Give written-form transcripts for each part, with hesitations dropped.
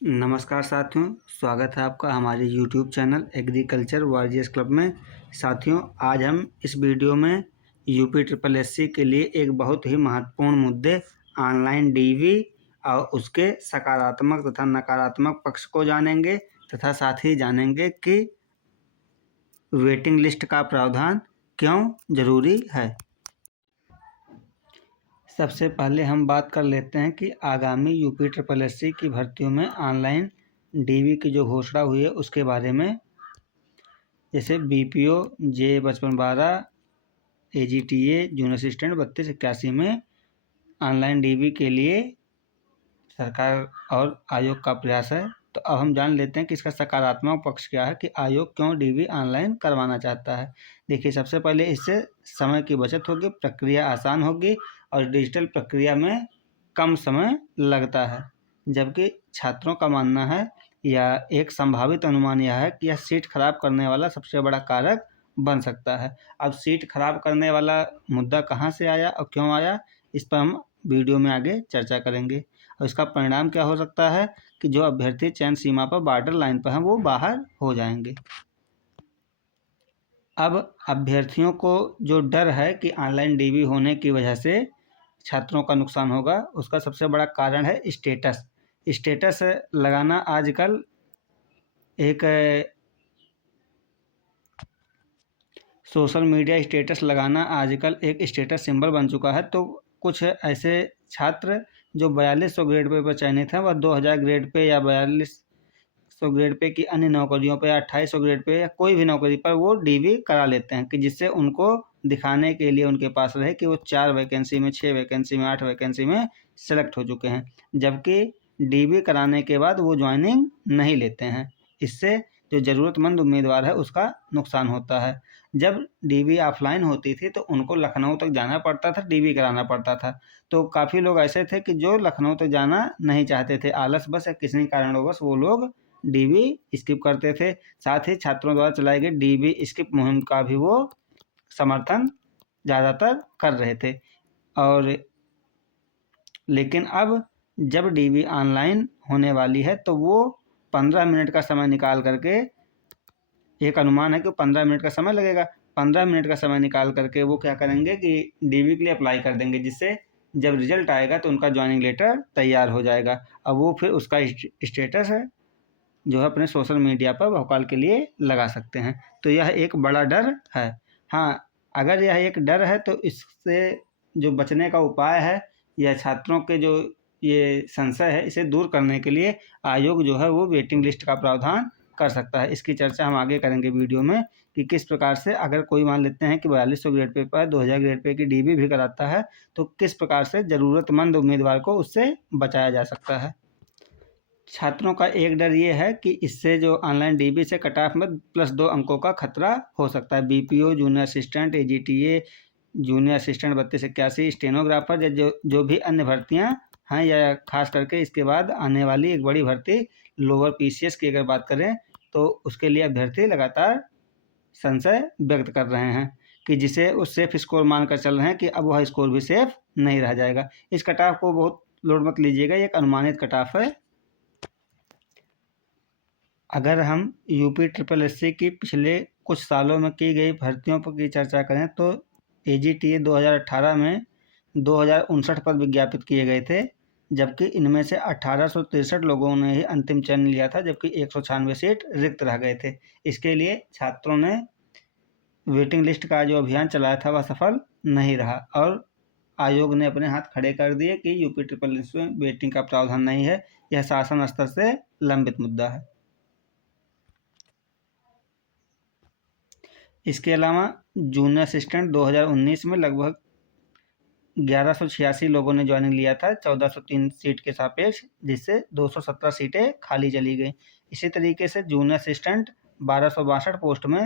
नमस्कार साथियों, स्वागत है आपका हमारे YouTube channel agriculture warriors club में। साथियों, आज हम इस वीडियो में यूपी ट्रिपल एससी के लिए एक बहुत ही महत्वपूर्ण मुद्दे ऑनलाइन डीवी और उसके सकारात्मक तथा नकारात्मक पक्ष को जानेंगे तथा साथ ही जानेंगे कि वेटिंग लिस्ट का प्रावधान क्यों जरूरी है। सबसे पहले हम बात कर लेते हैं कि आगामी यूपी ट्रिपल एससी की भर्तियों में ऑनलाइन डीवी की जो घोषणा हुई है उसके बारे में। जैसे बीपीओ जे 5512 एजीटीए जूनियर असिस्टेंट 3281 में ऑनलाइन डीवी के लिए सरकार और आयोग का प्रयास है। तो अब हम जान लेते हैं कि इसका सकारात्मक पक्ष क्या है कि आयोग क्यों डीवी ऑनलाइन करवाना चाहता है। देखिए, सबसे पहले इससे समय की बचत होगी, प्रक्रिया आसान होगी और डिजिटल प्रक्रिया में कम समय लगता है। जबकि छात्रों का मानना है या एक संभावित अनुमान यह है कि यह सीट खराब करने वाला सबसे बड़ा कारक बन सकता है। अब सीट खराब करने वाला मुद्दा कहाँ से आया और क्यों आया, इस पर हम वीडियो में आगे चर्चा करेंगे। और इसका परिणाम क्या हो सकता है कि जो अभ्यर्थी चयन सीमा पर बॉर्डर लाइन पर हैं वो बाहर हो जाएंगे। अब अभ्यर्थियों को जो डर है कि ऑनलाइन डीवी होने की वजह से छात्रों का नुकसान होगा, उसका सबसे बड़ा कारण है स्टेटस लगाना। आजकल एक सोशल मीडिया स्टेटस लगाना आजकल एक स्टेटस सिंबल बन चुका है। तो कुछ ऐसे छात्र जो 4200 ग्रेड पे चयनित हैं वह 2000 ग्रेड पे या 4200 ग्रेड पे की अन्य नौकरियों पे या 2800 ग्रेड पे या कोई भी नौकरी पर वो डीवी करा लेते हैं कि जिससे उनको दिखाने के लिए उनके पास रहे कि वो 4 वैकेंसी में, 6 वैकेंसी में, 8 वैकेंसी में सेलेक्ट हो चुके हैं। जबकि डीवी कराने के बाद वो ज्वाइनिंग नहीं लेते हैं। इससे जो ज़रूरतमंद उम्मीदवार है उसका नुकसान होता है। जब डीवी ऑफलाइन होती थी तो उनको लखनऊ तक जाना पड़ता था, डीवी कराना पड़ता था। तो काफ़ी लोग ऐसे थे कि जो लखनऊ तक जाना नहीं चाहते थे, आलस बस या किसी कारणवश वो लोग डीवी स्किप करते थे। साथ ही छात्रों द्वारा चलाई गई डीवी स्किप मुहिम का भी वो समर्थन ज़्यादातर कर रहे थे। और लेकिन अब जब डीवी ऑनलाइन होने वाली है तो वो 15 मिनट का समय निकाल करके, एक अनुमान है कि 15 मिनट का समय लगेगा, 15 मिनट का समय निकाल करके वो क्या करेंगे कि डीवी के लिए अप्लाई कर देंगे, जिससे जब रिजल्ट आएगा तो उनका ज्वाइनिंग लेटर तैयार हो जाएगा। अब वो फिर उसका स्टेटस है जो है अपने सोशल मीडिया पर भोकाल के लिए लगा सकते हैं। तो यह एक बड़ा डर है। हाँ, अगर यह एक डर है तो इससे जो बचने का उपाय है या छात्रों के जो ये संशय है इसे दूर करने के लिए आयोग जो है वो वेटिंग लिस्ट का प्रावधान कर सकता है। इसकी चर्चा हम आगे करेंगे वीडियो में कि किस प्रकार से, अगर कोई मान लेते हैं कि 4200 ग्रेड पे पर 2000 ग्रेड पे की डीवी भी कराता है तो किस प्रकार से ज़रूरतमंद उम्मीदवार को उससे बचाया जा सकता है। छात्रों का एक डर ये है कि इससे जो ऑनलाइन डीबी से कट ऑफ में +2 अंकों का खतरा हो सकता है। BPO junior assistant, AGTA junior assistant 3281, stenographer जो भी अन्य भर्तियां हैं, या खास करके इसके बाद आने वाली एक बड़ी भर्ती लोअर पीसीएस की अगर बात करें तो उसके लिए अभ्यर्थी लगातार संशय व्यक्त कर रहे हैं कि जिसे वो सेफ स्कोर मानकर चल रहे हैं कि अब वह स्कोर भी सेफ नहीं रह जाएगा। इस कट ऑफ को बहुत लोड मत लीजिएगा, ये एक अनुमानित कट ऑफ है। अगर हम यूपी ट्रिपल एससी की पिछले कुछ सालों में की गई भर्तियों पर की चर्चा करें तो एजीटीए 2018 में 2059 पद विज्ञापित किए गए थे, जबकि इनमें से 1863 लोगों ने ही अंतिम चयन लिया था, जबकि 196 सीट रिक्त रह गए थे। इसके लिए छात्रों ने वेटिंग लिस्ट का जो अभियान चलाया था वह सफल नहीं रहा और आयोग ने अपने हाथ खड़े कर दिए कि यूपी ट्रिपल एससी में वेटिंग का प्रावधान नहीं है। यह शासन स्तर से लंबित मुद्दा है। इसके अलावा जूनियर असिस्टेंट 2019 में लगभग 1186 लोगों ने ज्वाइनिंग लिया था 1403 सीट के सापेक्ष, जिससे 217 सीटें खाली चली गई। इसी तरीके से जूनियर असिस्टेंट 1262 पोस्ट में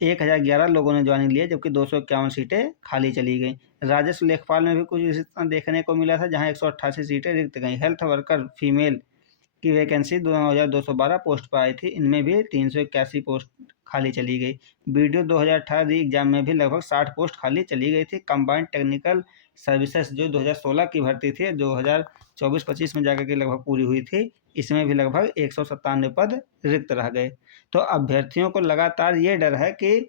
1011 लोगों ने ज्वाइनिंग लिया, जबकि 251 सीटें खाली चली गई। राजस्व लेखपाल में भी कुछ इसी तरह देखने को मिला था, जहां 188 सीटें रिक्त गई। हेल्थ वर्कर फीमेल की वैकेंसी 2212 पोस्ट पर आई थी, इनमें भी 381 पोस्ट खाली चली गई। वीडियो 2018 री एग्जाम में भी लगभग 60 पोस्ट खाली चली गई थी। कंबाइंड टेक्निकल सर्विसेज जो 2016 की भर्ती थी, 2000 24-25 में जाकर के लगभग पूरी हुई थी, इसमें भी लगभग 197 पद रिक्त रह गए। तो अभ्यर्थियों को लगातार ये डर है कि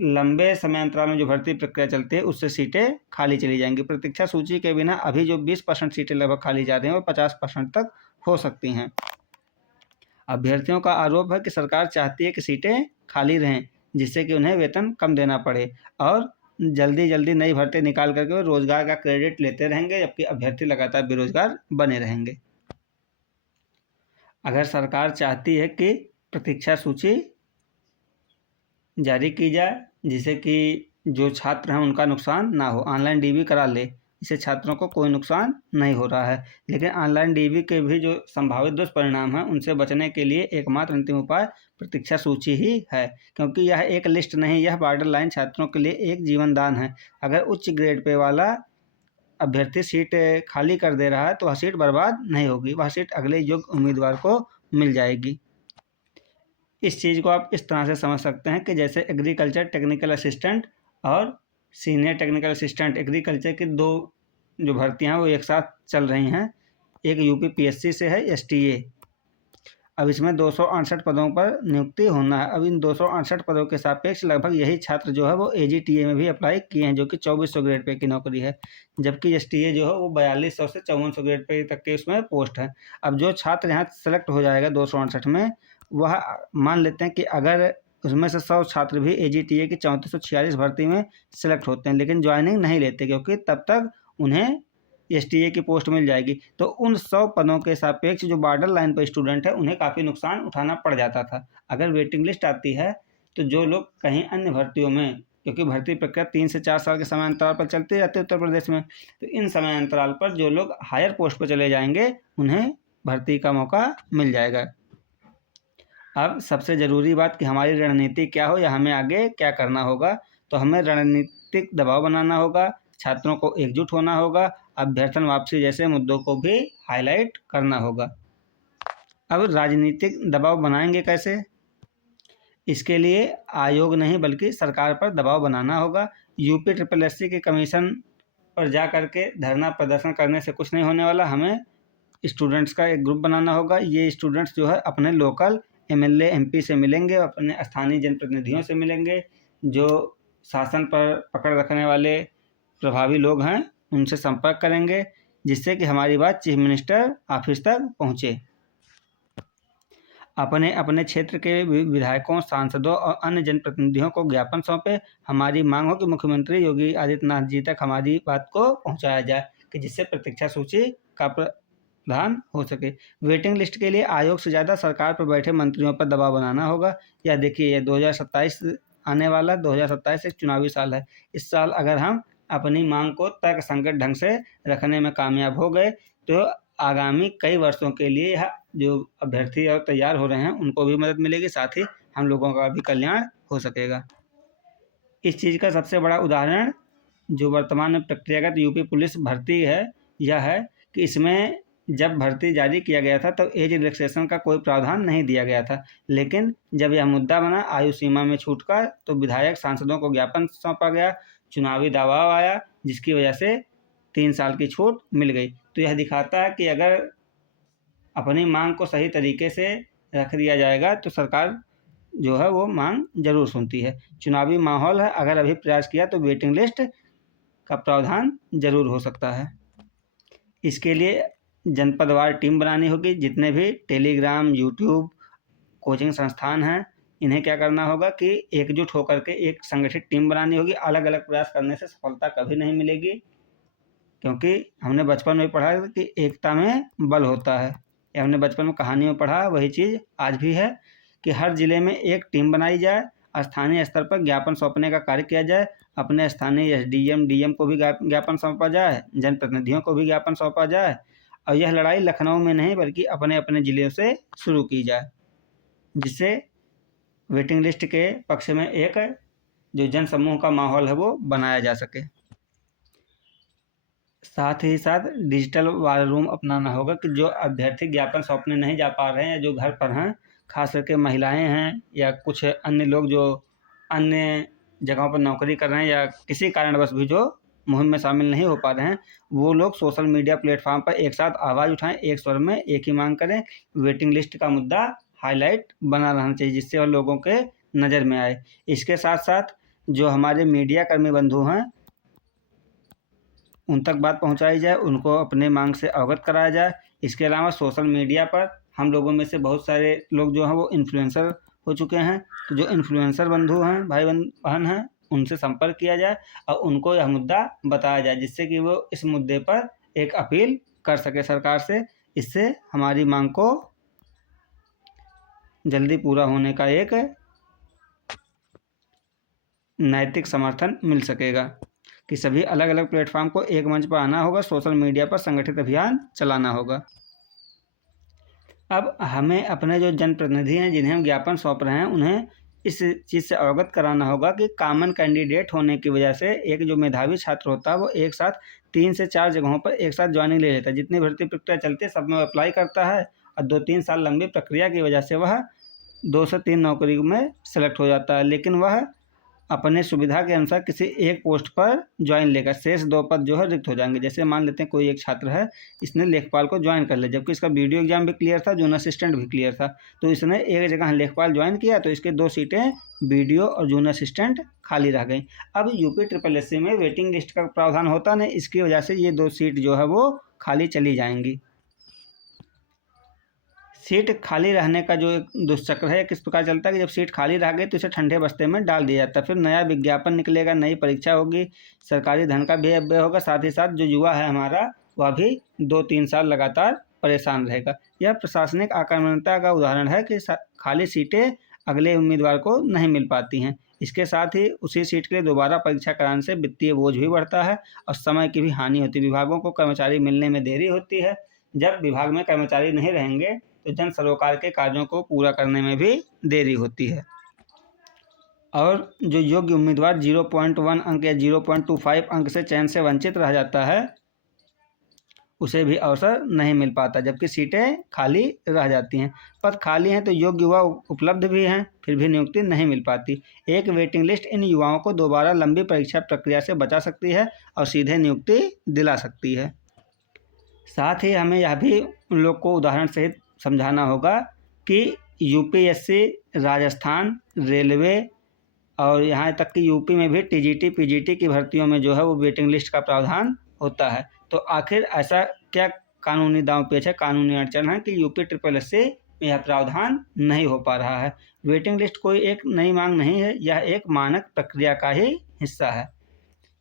लंबे समय अंतराल में जो भर्ती प्रक्रिया चलती है उससे सीटें खाली चली जाएंगी। प्रतीक्षा सूची के बिना अभी जो 20% सीटें लगभग खाली जा रही हैं वो 50% तक हो सकती हैं। अभ्यर्थियों का आरोप है कि सरकार चाहती है कि सीटें खाली रहें, जिससे कि उन्हें वेतन कम देना पड़े और जल्दी जल्दी नई भर्ती निकाल करके वो रोजगार का क्रेडिट लेते रहेंगे, जबकि अभ्यर्थी लगातार बेरोजगार बने रहेंगे। अगर सरकार चाहती है कि प्रतीक्षा सूची जारी की जाए जिससे कि जो छात्र हैं उनका नुकसान ना हो, ऑनलाइन डीबी करा ले, इससे छात्रों को कोई नुकसान नहीं हो रहा है। लेकिन ऑनलाइन डीबी के भी जो संभावित दुष्परिणाम हैं उनसे बचने के लिए एकमात्र अंतिम उपाय प्रतीक्षा सूची ही है, क्योंकि यह एक लिस्ट नहीं, यह बॉर्डर लाइन छात्रों के लिए एक जीवन दान है। अगर उच्च ग्रेड पे वाला अभ्यर्थी सीट खाली कर दे रहा है तो वह सीट बर्बाद नहीं होगी, वह सीट अगले योग्य उम्मीदवार को मिल जाएगी। इस चीज़ को आप इस तरह से समझ सकते हैं कि जैसे एग्रीकल्चर टेक्निकल असिस्टेंट और सीनियर टेक्निकल असिस्टेंट, एग्रीकल्चर की दो जो भर्तियां हैं वो एक साथ चल रही हैं। एक यूपी पीएससी से है एसटीए। अब इसमें 268 पदों पर नियुक्ति होना है। अब इन 268 पदों के सापेक्ष लगभग यही छात्र जो है वो एजीटीए में भी अप्लाई किए हैं, जो कि 2400 ग्रेड पे की नौकरी है, जबकि एसटीए जो है वो 4200 से 5400 ग्रेड पे तक के उसमें पोस्ट है। अब जो छात्र यहाँ सेलेक्ट हो जाएगा 268 में, वह मान लेते हैं कि अगर उसमें से 100 छात्र भी एजीटीए की 3446 भर्ती में सेलेक्ट होते हैं, लेकिन ज्वाइनिंग नहीं लेते क्योंकि तब तक उन्हें एसटीए की पोस्ट मिल जाएगी। तो उन 100 पदों के सापेक्ष जो बॉर्डर लाइन पर स्टूडेंट है उन्हें काफ़ी नुकसान उठाना पड़ जाता था। अगर वेटिंग लिस्ट आती है तो जो लोग कहीं अन्य भर्तियों में, क्योंकि भर्ती प्रक्रिया 3 से 4 साल के समय अंतराल पर चलती रहती है उत्तर प्रदेश में, तो इन समय अंतराल पर जो लोग हायर पोस्ट पर चले जाएंगे उन्हें भर्ती का मौका मिल जाएगा। अब सबसे ज़रूरी बात कि हमारी रणनीति क्या हो या हमें आगे क्या करना होगा, तो हमें रणनीतिक दबाव बनाना होगा, छात्रों को एकजुट होना होगा, अभ्यर्थन वापसी जैसे मुद्दों को भी हाईलाइट करना होगा। अब राजनीतिक दबाव बनाएंगे कैसे? इसके लिए आयोग नहीं बल्कि सरकार पर दबाव बनाना होगा। यूपी SSSC के कमीशन पर जा करके धरना प्रदर्शन करने से कुछ नहीं होने वाला। हमें स्टूडेंट्स का एक ग्रुप बनाना होगा। ये स्टूडेंट्स जो है अपने लोकल एमएलए एमपी से मिलेंगे, अपने स्थानीय जनप्रतिनिधियों से मिलेंगे, जो शासन पर पकड़ रखने वाले प्रभावी लोग हैं उनसे संपर्क करेंगे, जिससे कि हमारी बात चीफ मिनिस्टर ऑफिस तक पहुँचे। अपने अपने क्षेत्र के विधायकों, सांसदों और अन्य जनप्रतिनिधियों को ज्ञापन सौंपे। हमारी मांग हो कि मुख्यमंत्री योगी आदित्यनाथ जी तक हमारी बात को पहुंचाया जाए कि जिससे प्रतीक्षा सूची का प्रावधान हो सके। वेटिंग लिस्ट के लिए आयोग से ज़्यादा सरकार पर बैठे मंत्रियों पर दबाव बनाना होगा। या देखिए, ये 2027 आने वाला, 2027 एक चुनावी साल है। इस साल अगर हम अपनी मांग को तर्कसंगत ढंग से रखने में कामयाब हो गए तो आगामी कई वर्षों के लिए यह जो अभ्यर्थी और तैयार हो रहे हैं उनको भी मदद मिलेगी, साथ ही हम लोगों का भी कल्याण हो सकेगा। इस चीज़ का सबसे बड़ा उदाहरण जो वर्तमान में प्रक्रियागत यूपी पुलिस भर्ती है यह है कि इसमें जब भर्ती जारी किया गया था तो एज रिलैक्सेशन का कोई प्रावधान नहीं दिया गया था, लेकिन जब यह मुद्दा बना आयु सीमा में छूट का, तो विधायक सांसदों को ज्ञापन सौंपा गया, चुनावी दबाव आया, जिसकी वजह से 3 साल की छूट मिल गई। तो यह दिखाता है कि अगर अपनी मांग को सही तरीके से रख दिया जाएगा तो सरकार जो है वो मांग जरूर सुनती है। चुनावी माहौल है, अगर अभी प्रयास किया तो वेटिंग लिस्ट का प्रावधान जरूर हो सकता है। इसके लिए जनपदवार टीम बनानी होगी। जितने भी टेलीग्राम, यूट्यूब, कोचिंग संस्थान हैं, इन्हें क्या करना होगा कि एकजुट होकर के एक संगठित टीम बनानी होगी। अलग अलग प्रयास करने से सफलता कभी नहीं मिलेगी, क्योंकि हमने बचपन में पढ़ा कि एकता में बल होता है। ये हमने बचपन में कहानियों में पढ़ा, वही चीज़ आज भी है कि हर ज़िले में एक टीम बनाई जाए, स्थानीय स्तर पर ज्ञापन सौंपने का कार्य किया जाए, अपने स्थानीय एसडीएम, डीएम को भी ज्ञापन सौंपा जाए, जनप्रतिनिधियों को भी ज्ञापन सौंपा जाए, और यह लड़ाई लखनऊ में नहीं बल्कि अपने अपने ज़िले से शुरू की जाए, जिससे वेटिंग लिस्ट के पक्ष में एक जो जन समूह का माहौल है वो बनाया जा सके। साथ ही साथ डिजिटल वार रूम अपनाना होगा कि जो अभ्यर्थी ज्ञापन सौंपने नहीं जा पा रहे हैं या जो घर पर हैं, खास करके महिलाएं हैं या कुछ अन्य लोग जो अन्य जगहों पर नौकरी कर रहे हैं या किसी कारणवश भी जो मुहिम में शामिल नहीं हो पा रहे हैं, वो लोग सोशल मीडिया प्लेटफॉर्म पर एक साथ आवाज़ उठाएं, एक स्वर में एक ही मांग करें। वेटिंग लिस्ट का मुद्दा हाईलाइट बना रहना चाहिए, जिससे वह लोगों के नज़र में आए। इसके साथ साथ जो हमारे मीडिया कर्मी बंधु हैं, उन तक बात पहुंचाई जाए, उनको अपने मांग से अवगत कराया जाए। इसके अलावा सोशल मीडिया पर हम लोगों में से बहुत सारे लोग जो हैं वो इन्फ्लुएंसर हो चुके हैं, तो जो इन्फ्लुएंसर बंधु हैं, भाई बहन हैं, उनसे संपर्क किया जाए और उनको यह मुद्दा बताया जाए, जिससे कि वो इस मुद्दे पर एक अपील कर सके सरकार से। इससे हमारी मांग को जल्दी पूरा होने का एक नैतिक समर्थन मिल सकेगा कि सभी अलग अलग प्लेटफॉर्म को एक मंच पर आना होगा, सोशल मीडिया पर संगठित अभियान चलाना होगा। अब हमें अपने जो जनप्रतिनिधि हैं, जिन्हें हम ज्ञापन सौंप रहे हैं, उन्हें इस चीज़ से अवगत कराना होगा कि कॉमन कैंडिडेट होने की वजह से एक जो मेधावी छात्र होता है वो एक साथ 3 से 4 जगहों पर एक साथ ज्वाइनिंग ले लेता है। जितनी भर्ती प्रक्रिया चलती है सब में अप्लाई करता है और 2-3 साल लंबी प्रक्रिया की वजह से वह 2 से 3 नौकरी में सेलेक्ट हो जाता है, लेकिन वह अपने सुविधा के अनुसार किसी एक पोस्ट पर ज्वाइन लेकर शेष 2 पद जो है रिक्त हो जाएंगे। जैसे मान लेते हैं कोई एक छात्र है, इसने लेखपाल को ज्वाइन कर लिया, जबकि इसका वीडियो एग्जाम भी क्लियर था, जूनियर असिस्टेंट भी क्लियर था, तो इसने एक जगह लेखपाल ज्वाइन किया तो इसके 2 सीटें वीडियो और जूनियर असिस्टेंट खाली रह गई। अब यूपी SSS में वेटिंग लिस्ट का प्रावधान होता नहीं, इसकी वजह से ये 2 सीट जो है वो खाली चली जाएंगी। सीट खाली रहने का जो एक दुष्चक्र है किस प्रकार चलता है कि जब सीट खाली रह गई तो इसे ठंडे बस्ते में डाल दिया जाता है, फिर नया विज्ञापन निकलेगा, नई परीक्षा होगी, सरकारी धन का व्यय होगा, साथ ही साथ जो युवा है हमारा वह भी 2-3 साल लगातार परेशान रहेगा। यह प्रशासनिक आक्रामकता का उदाहरण है कि खाली सीटें अगले उम्मीदवार को नहीं मिल पाती हैं। इसके साथ ही उसी सीट के लिए दोबारा परीक्षा कराने से वित्तीय बोझ भी बढ़ता है और समय की भी हानि होती है। विभागों को कर्मचारी मिलने में देरी होती है। जब विभाग में कर्मचारी नहीं रहेंगे तो जन सरोकार के कार्यों को पूरा करने में भी देरी होती है और जो योग्य उम्मीदवार 0.1 अंक या 0.25 अंक से चयन से वंचित रह जाता है उसे भी अवसर नहीं मिल पाता, जबकि सीटें खाली रह जाती हैं। पद खाली हैं तो योग्य युवा उपलब्ध भी हैं, फिर भी नियुक्ति नहीं मिल पाती। एक वेटिंग लिस्ट इन युवाओं को दोबारा लंबी परीक्षा प्रक्रिया से बचा सकती है और सीधे नियुक्ति दिला सकती है। साथ ही हमें यह भी उन लोग को उदाहरण सहित समझाना होगा कि UPSC, राजस्थान, रेलवे और यहाँ तक कि यूपी में भी TGT, PGT की भर्तियों में जो है वो वेटिंग लिस्ट का प्रावधान होता है। तो आखिर ऐसा क्या कानूनी दांवपेच है, कानूनी अड़चन है कि यूपी SSS में यह प्रावधान नहीं हो पा रहा है। वेटिंग लिस्ट कोई एक नई मांग नहीं है, यह एक मानक प्रक्रिया का ही हिस्सा है।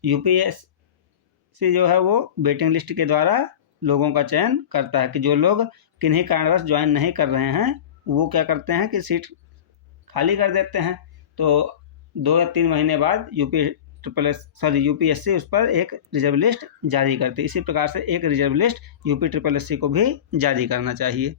UPSC जो है वो वेटिंग लिस्ट के द्वारा लोगों का चयन करता है कि जो लोग किन्हीं कारणवश ज्वाइन नहीं कर रहे हैं वो क्या करते हैं कि सीट खाली कर देते हैं, तो 2 या 3 महीने बाद UPSC उस पर एक रिजर्व लिस्ट जारी करती है। इसी प्रकार से एक रिजर्व लिस्ट यूपी SSS को भी जारी करना चाहिए।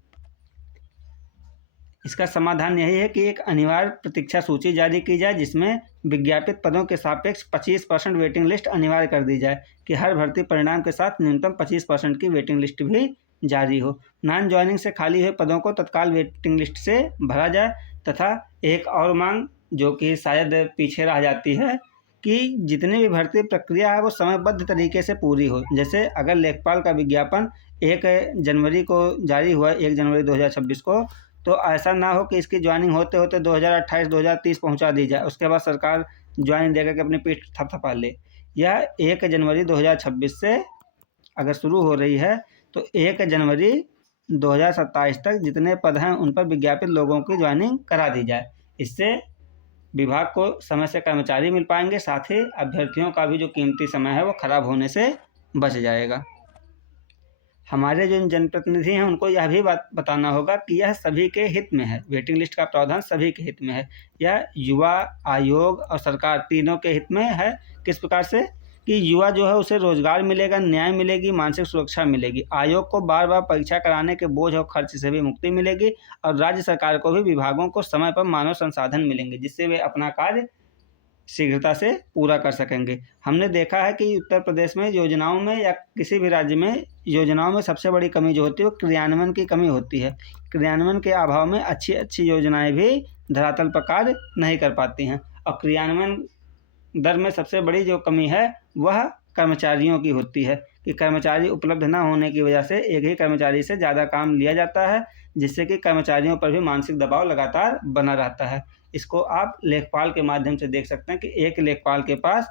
इसका समाधान यही है कि एक अनिवार्य प्रतीक्षा सूची जारी की जाए जिसमें विज्ञापित पदों के सापेक्ष 25% वेटिंग लिस्ट अनिवार्य कर दी जाए कि हर भर्ती परिणाम के साथ न्यूनतम 25% की वेटिंग लिस्ट भी जारी हो। नॉन ज्वाइनिंग से खाली हुए पदों को तत्काल वेटिंग लिस्ट से भरा जाए तथा एक और मांग जो कि शायद पीछे रह जाती है कि जितनी भी भर्ती प्रक्रिया है वो समयबद्ध तरीके से पूरी हो। जैसे अगर लेखपाल का विज्ञापन 1 जनवरी को जारी हुआ, 1 जनवरी 2026 को, तो ऐसा ना हो कि इसकी ज्वाइनिंग होते होते 2028-2030 पहुंचा दी जाए, उसके बाद सरकार ज्वाइनिंग देकर के अपनी पीठ थपथपा ले। यह 1 जनवरी 2026 से अगर शुरू हो रही है तो 1 जनवरी 2027 तक जितने पद हैं उन पर विज्ञापित लोगों की ज्वाइनिंग करा दी जाए। इससे विभाग को समय से कर्मचारी मिल पाएंगे, साथ ही अभ्यर्थियों का भी जो कीमती समय है वो खराब होने से बच जाएगा। हमारे जो जनप्रतिनिधि हैं उनको यह भी बात बताना होगा कि यह सभी के हित में है, वेटिंग लिस्ट का प्रावधान सभी के हित में है। यह युवा, आयोग और सरकार तीनों के हित में है। किस प्रकार से कि युवा जो है उसे रोजगार मिलेगा, न्याय मिलेगी, मानसिक सुरक्षा मिलेगी, आयोग को बार बार परीक्षा कराने के बोझ और खर्च से भी मुक्ति मिलेगी और राज्य सरकार को भी विभागों को समय पर मानव संसाधन मिलेंगे जिससे वे अपना कार्य शीघ्रता से पूरा कर सकेंगे। हमने देखा है कि उत्तर प्रदेश में योजनाओं में या किसी भी राज्य में योजनाओं में सबसे बड़ी कमी जो होती है वो क्रियान्वयन की कमी होती है। क्रियान्वयन के अभाव में अच्छी अच्छी योजनाएं भी धरातल पर कार्य नहीं कर पाती हैं और क्रियान्वयन दर में सबसे बड़ी जो कमी है वह कर्मचारियों की होती है कि कर्मचारी उपलब्ध ना होने की वजह से एक ही कर्मचारी से ज़्यादा काम लिया जाता है, जिससे कि कर्मचारियों पर भी मानसिक दबाव लगातार बना रहता है। इसको आप लेखपाल के माध्यम से देख सकते हैं कि एक लेखपाल के पास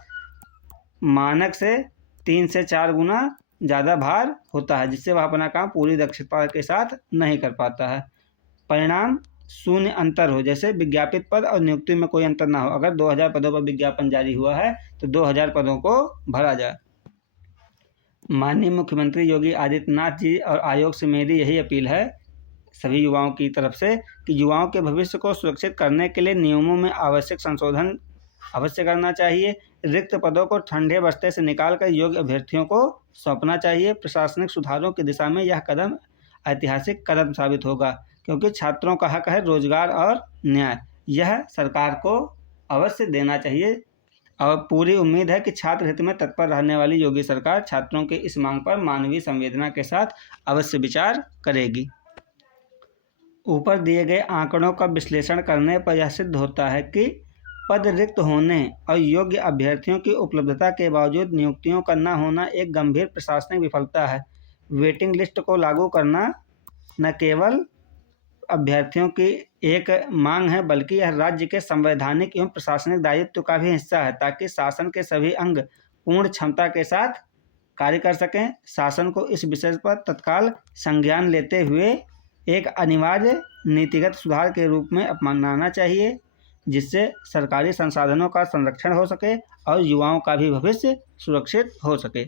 मानक से 3 से 4 गुना ज़्यादा भार होता है, जिससे वह अपना काम पूरी दक्षता के साथ नहीं कर पाता है। परिणाम शून्य अंतर हो, जैसे विज्ञापित पद और नियुक्ति में कोई अंतर ना हो। अगर 2000 पदों पर विज्ञापन जारी हुआ है तो 2000 पदों को भरा जाए। माननीय मुख्यमंत्री योगी आदित्यनाथ जी और आयोग से मेरी यही अपील है सभी युवाओं की तरफ से कि युवाओं के भविष्य को सुरक्षित करने के लिए नियमों में आवश्यक संशोधन अवश्य करना चाहिए। रिक्त पदों को ठंडे बस्ते से निकालकर योग्य अभ्यर्थियों को सौंपना चाहिए। प्रशासनिक सुधारों की दिशा में यह कदम ऐतिहासिक कदम साबित होगा, क्योंकि छात्रों का हक है रोजगार और न्याय, यह सरकार को अवश्य देना चाहिए। और पूरी उम्मीद है कि छात्र हित में तत्पर रहने वाली योगी सरकार छात्रों की इस मांग पर मानवीय संवेदना के साथ अवश्य विचार करेगी। ऊपर दिए गए आंकड़ों का विश्लेषण करने पर यह सिद्ध होता है कि पद रिक्त होने और योग्य अभ्यर्थियों की उपलब्धता के बावजूद नियुक्तियों का न होना एक गंभीर प्रशासनिक विफलता है। वेटिंग लिस्ट को लागू करना न केवल अभ्यर्थियों की एक मांग है, बल्कि यह राज्य के संवैधानिक एवं प्रशासनिक दायित्व का भी हिस्सा है, ताकि शासन के सभी अंग पूर्ण क्षमता के साथ कार्य कर सकें। शासन को इस विषय पर तत्काल संज्ञान लेते हुए एक अनिवार्य नीतिगत सुधार के रूप में अपनाना चाहिए, जिससे सरकारी संसाधनों का संरक्षण हो सके और युवाओं का भी भविष्य सुरक्षित हो सके।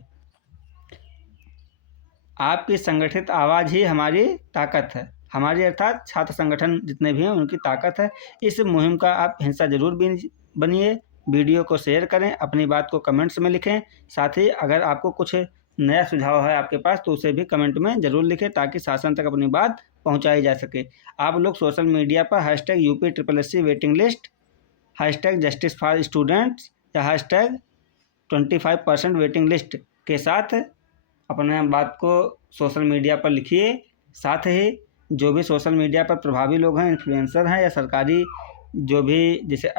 आपकी संगठित आवाज़ ही हमारी ताकत है। हमारी अर्थात छात्र संगठन जितने भी हैं उनकी ताकत है। इस मुहिम का आप हिस्सा जरूर बनिए। वीडियो को शेयर करें, अपनी बात को कमेंट्स में लिखें। साथ ही अगर आपको कुछ नया सुझाव है आपके पास तो उसे भी कमेंट में ज़रूर लिखें, ताकि शासन तक अपनी बात पहुंचाई जा सके। आप लोग सोशल मीडिया पर #UPSSC waiting list, #Justice for Students या #25% वेटिंग लिस्ट के साथ अपने बात को सोशल मीडिया पर लिखिए। साथ ही जो भी सोशल मीडिया पर प्रभावी लोग हैं, इन्फ्लुएंसर हैं या सरकारी जो भी जैसे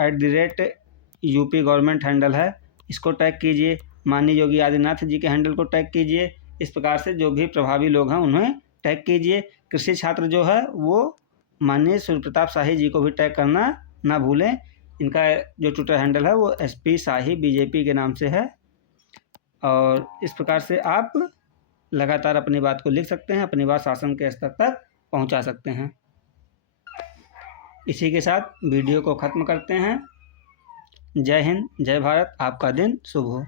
@UP गवर्नमेंट हैंडल है, इसको टैग कीजिए। माननीय योगी आदित्यनाथ जी के हैंडल को टैग कीजिए। इस प्रकार से जो भी प्रभावी लोग हैं उन्हें टैग कीजिए। कृषि छात्र जो है वो माननीय सूर्य प्रताप शाही जी को भी टैग करना ना भूलें। इनका जो ट्विटर हैंडल है वो SP शाही BJP के नाम से है। और इस प्रकार से आप लगातार अपनी बात को लिख सकते हैं, अपनी बात शासन के स्तर तक पहुंचा सकते हैं। इसी के साथ वीडियो को ख़त्म करते हैं। जय हिंद, जय भारत। आपका दिन शुभ हो।